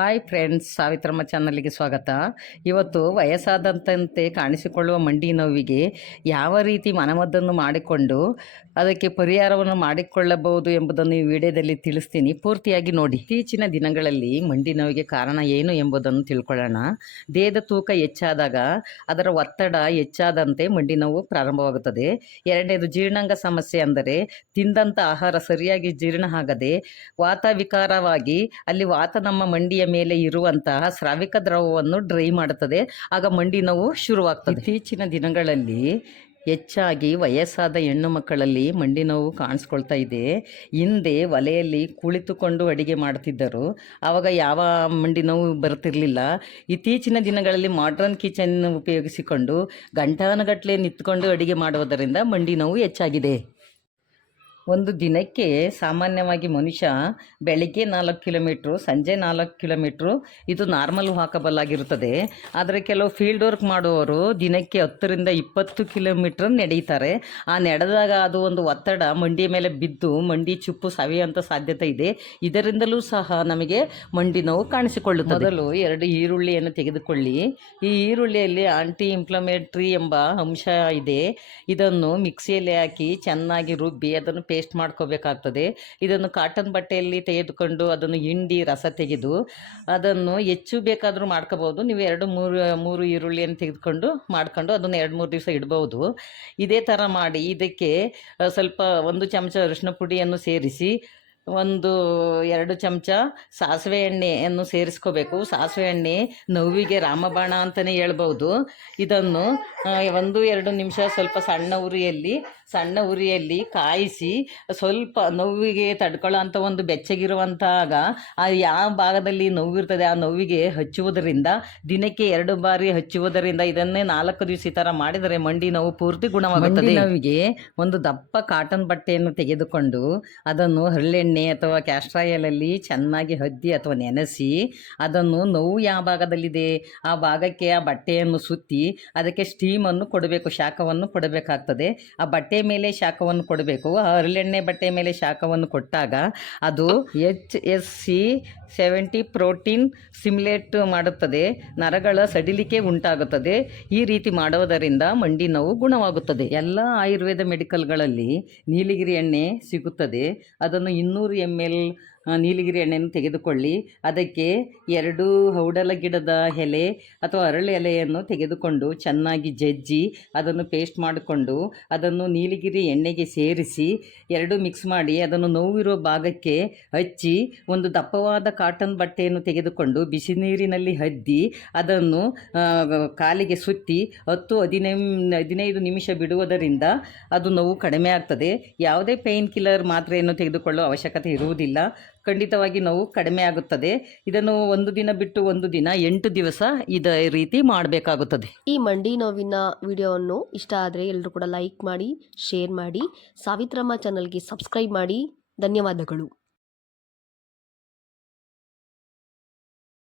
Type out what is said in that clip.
Hi friends, Savitramma ಚಾನಲ್ಗೆ ಸ್ವಾಗತ. ಇವತ್ತು ವಯಸ್ಸಾದಂತೆ ಕಾಣಿಸಿಕೊಳ್ಳುವ ಮಂಡಿ ನೋವಿಗೆ ಯಾವ ರೀತಿ ಮನಮದ್ದನ್ನು ಮಾಡಿಕೊಂಡು ಅದಕ್ಕೆ ಪರಿಹಾರವನ್ನು ಮಾಡಿಕೊಳ್ಳಬಹುದು ಎಂಬುದನ್ನು ಈ ವಿಡಿಯೋದಲ್ಲಿ ತಿಳಿಸ್ತೀನಿ. ಪೂರ್ತಿಯಾಗಿ ನೋಡಿ. ಇತ್ತೀಚಿನ ದಿನಗಳಲ್ಲಿ ಮಂಡಿ ನೋವಿಗೆ ಕಾರಣ ಏನು ಎಂಬುದನ್ನು ತಿಳ್ಕೊಳ್ಳೋಣ. ದೇಹದ ತೂಕ ಹೆಚ್ಚಾದಾಗ ಅದರ ಒತ್ತಡ ಹೆಚ್ಚಾದಂತೆ ಮಂಡಿ ನೋವು ಪ್ರಾರಂಭವಾಗುತ್ತದೆ. ಎರಡನೇದು ಜೀರ್ಣಾಂಗ ಸಮಸ್ಯೆ, ಅಂದರೆ ತಿಂದಂಥ ಆಹಾರ ಸರಿಯಾಗಿ ಜೀರ್ಣ ಆಗದೆ ವಾತ ವಿಕಾರವಾಗಿ ಅಲ್ಲಿ ವಾತ ನಮ್ಮ ಮಂಡಿಯ ಮೇಲೆ ಇರುವಂತಹ ಸ್ರಾವಿಕ ದ್ರವವನ್ನು ಡ್ರೈ ಮಾಡುತ್ತದೆ. ಆಗ ಮಂಡಿ ನೋವು ಶುರುವಾಗ್ತದೆ. ಇತ್ತೀಚಿನ ದಿನಗಳಲ್ಲಿ ಹೆಚ್ಚಾಗಿ ವಯಸ್ಸಾದ ಹೆಣ್ಣು ಮಕ್ಕಳಲ್ಲಿ ಮಂಡಿ ನೋವು ಕಾಣಿಸ್ಕೊಳ್ತಾ ಇದೆ. ಹಿಂದೆ ಒಲೆಯಲ್ಲಿ ಕುಳಿತುಕೊಂಡು ಅಡಿಗೆ ಮಾಡ್ತಿದ್ದರು, ಆವಾಗ ಯಾವ ಮಂಡಿ ನೋವು ಬರ್ತಿರಲಿಲ್ಲ. ಇತ್ತೀಚಿನ ದಿನಗಳಲ್ಲಿ ಮಾಡ್ರನ್ ಕಿಚನ್ ಉಪಯೋಗಿಸಿಕೊಂಡು ಗಂಟಾನುಗಟ್ಟಲೆ ನಿಂತ್ಕೊಂಡು ಅಡಿಗೆ ಮಾಡುವುದರಿಂದ ಮಂಡಿ ನೋವು ಹೆಚ್ಚಾಗಿದೆ. ಒಂದು ದಿನಕ್ಕೆ ಸಾಮಾನ್ಯವಾಗಿ ಮನುಷ್ಯ ಬೆಳಿಗ್ಗೆ 4 ಕಿಲೋಮೀಟ್ರು, ಸಂಜೆ 4 ಕಿಲೋಮೀಟ್ರು ಇದು ನಾರ್ಮಲ್ ವಾಕಬಲ್ ಆಗಿರುತ್ತದೆ. ಆದರೆ ಕೆಲವು ಫೀಲ್ಡ್ ವರ್ಕ್ ಮಾಡುವವರು ದಿನಕ್ಕೆ 10ರಿಂದ 20 ಕಿಲೋಮೀಟ್ರ್ ನಡೆಯುತ್ತಾರೆ. ಆ ನಡೆದಾಗ ಅದು ಒಂದು ಒತ್ತಡ ಮಂಡಿಯ ಮೇಲೆ ಬಿದ್ದು ಮಂಡಿ ಚುಪ್ಪು ಸವಿಯುವಂಥ ಸಾಧ್ಯತೆ ಇದೆ. ಇದರಿಂದಲೂ ಸಹ ನಮಗೆ ಮಂಡಿ ನೋವು ಕಾಣಿಸಿಕೊಳ್ಳುತ್ತದೆ. ಮೊದಲು 2 ಈರುಳ್ಳಿಯನ್ನು ತೆಗೆದುಕೊಳ್ಳಿ. ಈ ಈರುಳ್ಳಿಯಲ್ಲಿ ಆಂಟಿ ಇನ್ಫ್ಲಮೇಟ್ರಿ ಎಂಬ ಅಂಶ ಇದೆ. ಇದನ್ನು ಮಿಕ್ಸಿಯಲ್ಲಿ ಹಾಕಿ ಚೆನ್ನಾಗಿ ರುಬ್ಬಿ ಅದನ್ನು ಪೇಸ್ಟ್ ಮಾಡ್ಕೋಬೇಕಾಗ್ತದೆ. ಇದನ್ನು ಕಾಟನ್ ಬಟ್ಟೆಯಲ್ಲಿ ತೆಗೆದುಕೊಂಡು ಅದನ್ನು ಹಿಂಡಿ ರಸ ತೆಗೆದು ಅದನ್ನು ಹೆಚ್ಚು ಬೇಕಾದರೂ ಮಾಡ್ಕೋಬೋದು. ನೀವು 2-3 ಈರುಳ್ಳಿಯನ್ನು ತೆಗೆದುಕೊಂಡು ಮಾಡ್ಕೊಂಡು ಅದನ್ನು 2-3 ದಿವಸ ಇಡ್ಬೋದು. ಇದೇ ಥರ ಮಾಡಿ ಇದಕ್ಕೆ ಸ್ವಲ್ಪ 1 ಚಮಚ ಅರಿಶಿನ ಪುಡಿಯನ್ನು ಸೇರಿಸಿ 1-2 ಚಮಚ ಸಾಸಿವೆ ಎಣ್ಣೆಯನ್ನು ಸೇರಿಸ್ಕೋಬೇಕು. ಸಾಸಿವೆ ಎಣ್ಣೆ ನೋವಿಗೆ ರಾಮಬಾಣ ಅಂತಲೇ ಹೇಳ್ಬೋದು. ಇದನ್ನು 1-2 ನಿಮಿಷ ಸ್ವಲ್ಪ ಸಣ್ಣ ಉರಿಯಲ್ಲಿ ಕಾಯಿಸಿ ಸ್ವಲ್ಪ ನೋವಿಗೆ ತಡ್ಕೊಳ್ಳೋ ಅಂಥ ಒಂದು ಬೆಚ್ಚಗಿರುವಂತಾಗ ಆ ಯಾವ ಭಾಗದಲ್ಲಿ ನೋವಿರ್ತದೆ ಆ ನೋವಿಗೆ ಹಚ್ಚುವುದರಿಂದ ದಿನಕ್ಕೆ 2 ಬಾರಿ ಹಚ್ಚುವುದರಿಂದ ಇದನ್ನೇ 4 ದಿವಸ ಈ ಥರ ಮಾಡಿದರೆ ಮಂಡಿ ನೋವು ಪೂರ್ತಿ ಗುಣವಾಗುತ್ತದೆ. ನೋವಿಗೆ ಒಂದು ದಪ್ಪ ಕಾಟನ್ ಬಟ್ಟೆಯನ್ನು ತೆಗೆದುಕೊಂಡು ಅದನ್ನು ಹರಳೆಣ್ಣೆ ಅಥವಾ ಕ್ಯಾಸ್ಟರ್ ಆಯಿಲಲ್ಲಿ ಚೆನ್ನಾಗಿ ಹದ್ದಿ ಅಥವಾ ನೆನೆಸಿ ಅದನ್ನು ನೋವು ಯಾವ ಭಾಗದಲ್ಲಿದೆ ಆ ಭಾಗಕ್ಕೆ ಆ ಬಟ್ಟೆಯನ್ನು ಸುತ್ತಿ ಅದಕ್ಕೆ ಸ್ಟೀಮನ್ನು ಕೊಡಬೇಕು, ಶಾಖವನ್ನು ಕೊಡಬೇಕಾಗ್ತದೆ. ಆ ಬಟ್ಟೆ ಮೇಲೆ ಶಾಖವನ್ನು ಕೊಡಬೇಕು. ಹರಳೆಣ್ಣೆ ಬಟ್ಟೆ ಮೇಲೆ ಶಾಖವನ್ನು ಕೊಟ್ಟಾಗ ಅದು HSC70 ಪ್ರೋಟೀನ್ ಸಿಮ್ಯುಲೇಟ್ ಮಾಡುತ್ತದೆ, ನರಗಳ ಸಡಿಲಿಕೆ ಉಂಟಾಗುತ್ತದೆ. ಈ ರೀತಿ ಮಾಡುವುದರಿಂದ ಮಂಡಿ ನೋವು ಗುಣವಾಗುತ್ತದೆ. ಎಲ್ಲ ಆಯುರ್ವೇದ ಮೆಡಿಕಲ್ಗಳಲ್ಲಿ ನೀಲಗಿರಿ ಎಣ್ಣೆ ಸಿಗುತ್ತದೆ. ಅದನ್ನು 200 ml ನೀಲಗಿರಿ ಎಣ್ಣೆಯನ್ನು ತೆಗೆದುಕೊಳ್ಳಿ. ಅದಕ್ಕೆ 2 ಔಡಲ ಗಿಡದ ಎಲೆ ಅಥವಾ ಅರಳಿ ಎಲೆಯನ್ನು ತೆಗೆದುಕೊಂಡು ಚೆನ್ನಾಗಿ ಜಜ್ಜಿ ಅದನ್ನು ಪೇಸ್ಟ್ ಮಾಡಿಕೊಂಡು ಅದನ್ನು ನೀಲಗಿರಿ ಎಣ್ಣೆಗೆ ಸೇರಿಸಿ 2 ಮಿಕ್ಸ್ ಮಾಡಿ ಅದನ್ನು ನೋವಿರೋ ಭಾಗಕ್ಕೆ ಹಚ್ಚಿ ಒಂದು ದಪ್ಪವಾದ ಕಾಟನ್ ಬಟ್ಟೆಯನ್ನು ತೆಗೆದುಕೊಂಡು ಬಿಸಿ ನೀರಿನಲ್ಲಿ ಹದ್ದಿ ಅದನ್ನು ಕಾಲಿಗೆ ಸುತ್ತಿ 10-15 ನಿಮಿಷ ಬಿಡುವುದರಿಂದ ಅದು ನೋವು ಕಡಿಮೆ ಆಗ್ತದೆ. ಯಾವುದೇ ಪೇಯ್ನ್ ಕಿಲ್ಲರ್ ಮಾತ್ರೆಯನ್ನು ತೆಗೆದುಕೊಳ್ಳುವ ಅವಶ್ಯಕತೆ ಇರುವುದಿಲ್ಲ. ಖಂಡಿತವಾಗಿ ನೋವು ಕಡಿಮೆ ಆಗುತ್ತದೆ. ಇದನ್ನು 1 ದಿನ ಬಿಟ್ಟು 1 ದಿನ 8 ದಿವಸ ಇದೇ ರೀತಿ ಮಾಡಬೇಕಾಗುತ್ತದೆ. ಈ ಮಂಡಿ ನೋವಿನ ವಿಡಿಯೋವನ್ನು ಇಷ್ಟ ಆದರೆ ಎಲ್ಲರೂ ಕೂಡ ಲೈಕ್ ಮಾಡಿ, ಶೇರ್ ಮಾಡಿ, ಸಾವಿತ್ರಮ್ಮ ಚಾನಲ್ಗೆ ಸಬ್ಸ್ಕ್ರೈಬ್ ಮಾಡಿ. ಧನ್ಯವಾದಗಳು.